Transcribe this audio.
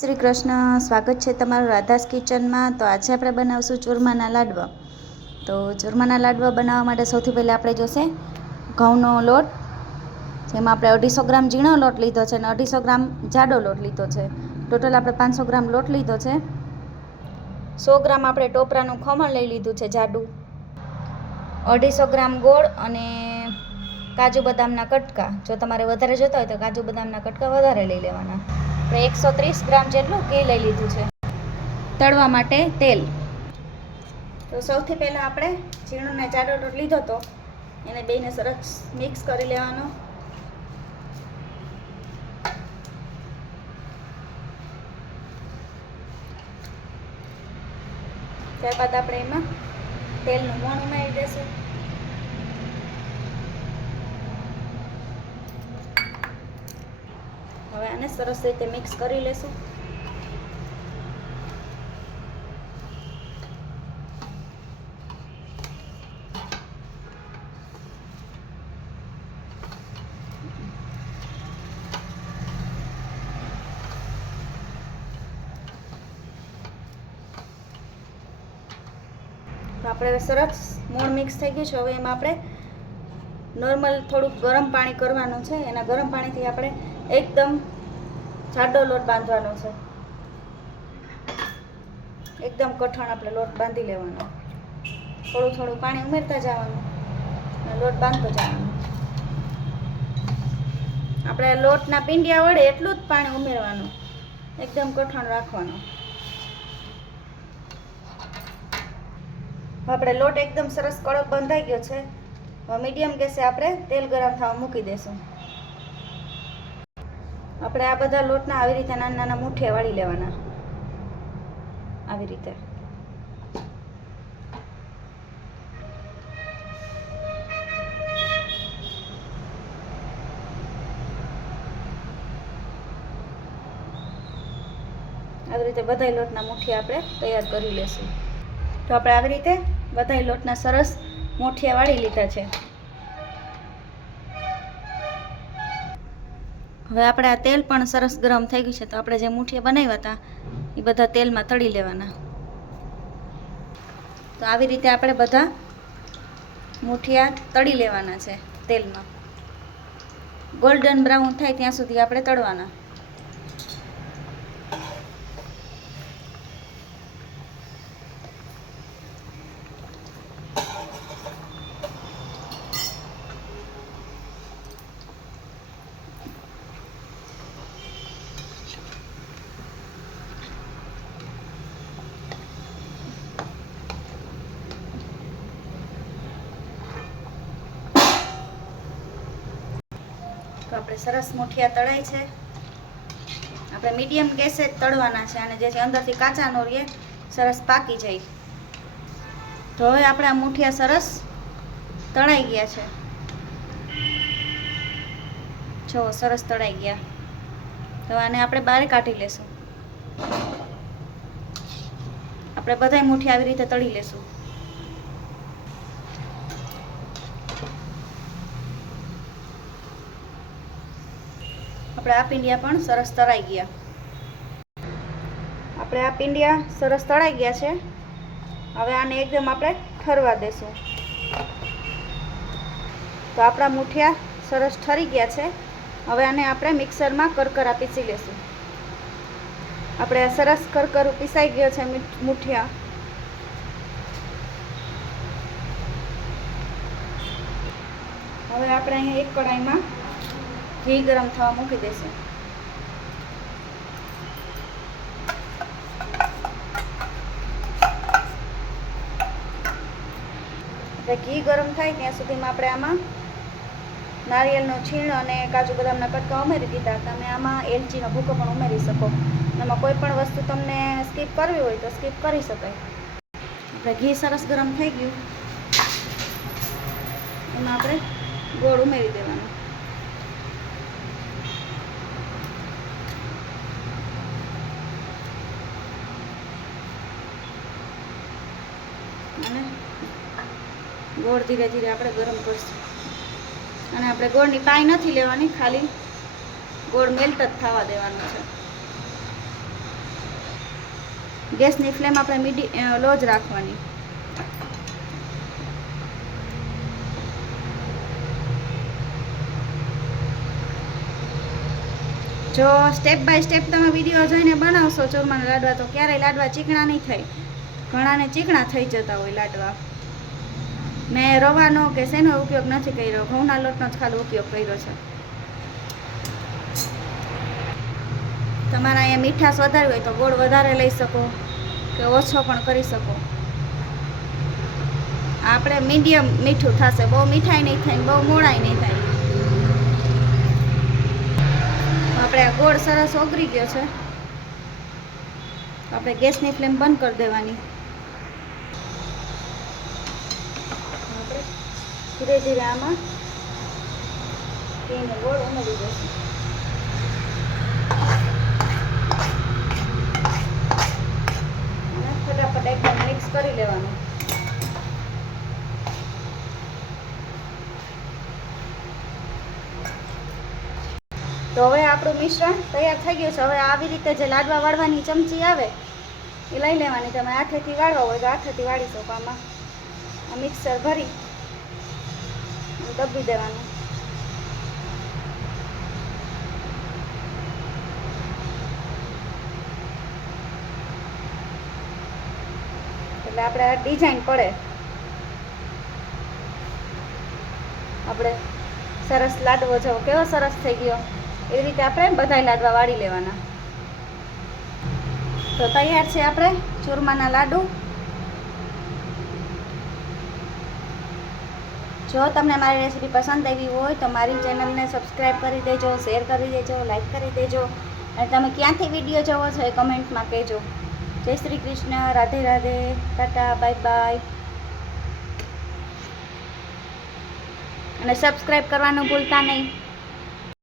શ્રી કૃષ્ણ, સ્વાગત છે તમારું રાધાસ કિચનમાં। તો આજે આપણે બનાવશું ચૂરમાના લાડવા। તો ચૂરમાના લાડવા બનાવવા માટે સૌથી પહેલાં આપણે જોશે ઘઉંનો લોટ, જેમાં આપણે 250 ગ્રામ ઝીણો લોટ લીધો છે અને 250 ગ્રામ જાડો લોટ લીધો છે। ટોટલ આપણે 500 ગ્રામ લોટ લીધો છે। 100 ગ્રામ આપણે ટોપરાનું ખમણ લઈ લીધું છે જાડું, 250 ગ્રામ ગોળ અને કાજુ બદામના કટકા। જો તમારે વધારે જોતા હોય તો કાજુ બદામના કટકા વધારે લઈ લેવાના। આપણે 130 ગ્રામ જેટલું ઘી લઈ લીધું છે। તળવા માટે તેલ। તો સૌથી પહેલાં આપણે ઝીણો ને જાડો લોટ લીધો તો એને બેને સરસ મિક્સ કરી લેવાનો। ત્યારબાદ આપણે એમાં તેલનું મોણ ઉમેરી દઈશું। હવે આને સરસ રીતે મિક્સ કરી લેશું। તો આપણે સરસ મોણ મિક્સ થઈ ગયું છે। હવે એમાં આપણે નોર્મલ થોડુંક ગરમ પાણી કરવાનું છે। એના ગરમ પાણીથી આપણે એકદમ જાડો લોટ બાંધવાનો છે। એકદમ કઠણ આપણે લોટ બાંધી લેવાનો। થોડું થોડું પાણી ઉમેરતા જવાનું અને લોટ બાંધતો જવાનો। આપણે લોટના પીંડિયા વડે એટલું જ પાણી ઉમેરવાનું, એકદમ કઠણ રાખવાનું। આપણે લોટ એકદમ સરસ કડક બંધાઈ ગયો છે। હવે મીડિયમ ગેસે આપણે તેલ ગરમ થવા મૂકી દઈશું। આપણે આ બધા લોટના આવી રીતે નાના નાના મુઠિયા વાળી લેવાના, આવી રીતે। આવી રીતે બધાય લોટના મુઠિયા આપણે તૈયાર કરી લેશું। તો આપણે આવી રીતે બધાય લોટના સરસ મુઠિયા વાળી લીધા છે। હવે આપણે આ તેલ પણ સરસ ગરમ થઈ ગયું છે। તો આપણે જે મુઠિયા બનાવ્યા હતા એ બધા તેલમાં તળી લેવાના। તો આવી રીતે આપણે બધા મુઠિયા તળી લેવાના છે તેલમાં। ગોલ્ડન બ્રાઉન થાય ત્યાં સુધી આપણે તળવાના। તો આપણે સરસ મુઠિયા તળાય છે। આપણે મીડિયમ ગેસે જ તળવાના છે અને જેથી અંદરથી કાચા ન રહે, સરસ પાકી જાય। તો હવે આપણા મુઠિયા સરસ તળાઈ ગયા છે। જો સરસ તળાઈ ગયા। તો આને આપણે બહાર કાઢી લેશું। આપણે બધાય મુઠિયા આવી રીતે તળી લેશું। આપણે આ પીંડિયા પણ સરસ તળાઈ ગયા। આપણે આ પીંડિયા સરસ તળાઈ ગયા છે। હવે આને એકદમ આપણે ઠરવા દેશું। તો આપણા મુઠિયા સરસ ઠરી ગયા છે। હવે આને આપણે મિક્સરમાં કરકરા પીસી લેશું। આપણે આ સરસ કરકરું પીસાઈ ગયો છે મુઠિયા। હવે આપણે અહીંયા એક કઢાઈમાં ઘી ગરમ થવા મૂકી દઈશું। ઘી ગરમ થાય ત્યાં સુધીમાં આપણે આમાં નારિયેળનો છીણ અને કાજુ બદામના કટકા ઉમેરી દીધા। તમે આમાં એલચીનો ભૂકો પણ ઉમેરી શકો। એમાં કોઈ પણ વસ્તુ તમને સ્કીપ કરવી હોય તો સ્કીપ કરી શકાય। આપણે ઘી સરસ ગરમ થઈ ગયું, એમાં આપણે ગોળ ઉમેરી દેવાનો। અને ગોળ ધીરે ધીરે આપણે ગરમ કરીશું। અને આપણે ગોળની પાઈ નથી લેવાની, ખાલી ગોળ મેલ્ટ જ થવા દેવાનો છે। ગેસની ફ્લેમ આપણે લો જ રાખવાની. જો સ્ટેપ બાય સ્ટેપ તમે વિડીયો જોઈને બનાવશો ચૂરમાના લાડવા તો ક્યારેય લાડવા ચીકણા નહીં થાય. ઘણાને ચીકણા થઈ જતા હોય લાડવા. મેં રવાનો કે શેનો ઉપયોગ નથી કર્યો, ઘઉંના લોટનો જ ખાલી ઉપયોગ કર્યો છે. તમારા અહીંયા મીઠાશ વધારે હોય તો ગોળ વધારે લઈ શકો કે ઓછો પણ કરી શકો. આપણે મીડિયમ મીઠું થશે, બહુ મીઠાઈ નહીં થાય, બહુ મોળાઈ નહીં થાય. આપણે આ ગોળ સરસ ઓગળી ગયો છે. આપણે ગેસની ફ્લેમ બંધ કરી દેવાની. આપણે ધીરે ધીરે આમાં ઘીનો ગોળ ઉમેરી દઈશું. અને ફટાફટ એકદમ મિક્સ કરી લેવાનું. તો હવે આપણું મિશ્રણ તૈયાર થઈ ગયું છે. હવે આવી રીતે જે લાડવા વાળવાની ચમચી આવે એ લઈ લેવાની. તમે હાથેથી વાળવા હોય તો હાથેથી વાળી શકો. આમાં આ મિક્સર ભરી દબી દેવાનું. એટલે આપણે આ ડિઝાઇન પડે. આપણે સરસ લાડવો જેવો કેવો સરસ થઈ ગયો એવી રીતે આપણે બધા લાડવા વાળી લેવાના. તો તૈયાર છે આપણે ચૂરમાના લાડુ. જો તમને મારી રેસીપી પસંદ આવી હોય તો મારી ચેનલને સબસ્ક્રાઈબ કરી દેજો, શેર કરી દેજો, લાઈક કરી દેજો. અને તમે ક્યાંથી વિડીયો જોવો છો એ કમેન્ટમાં કહેજો. જય શ્રી કૃષ્ણ, રાધે રાધે, ટાટા, બાય બાય. અને સબસ્ક્રાઈબ કરવાનું ભૂલતા નહીં.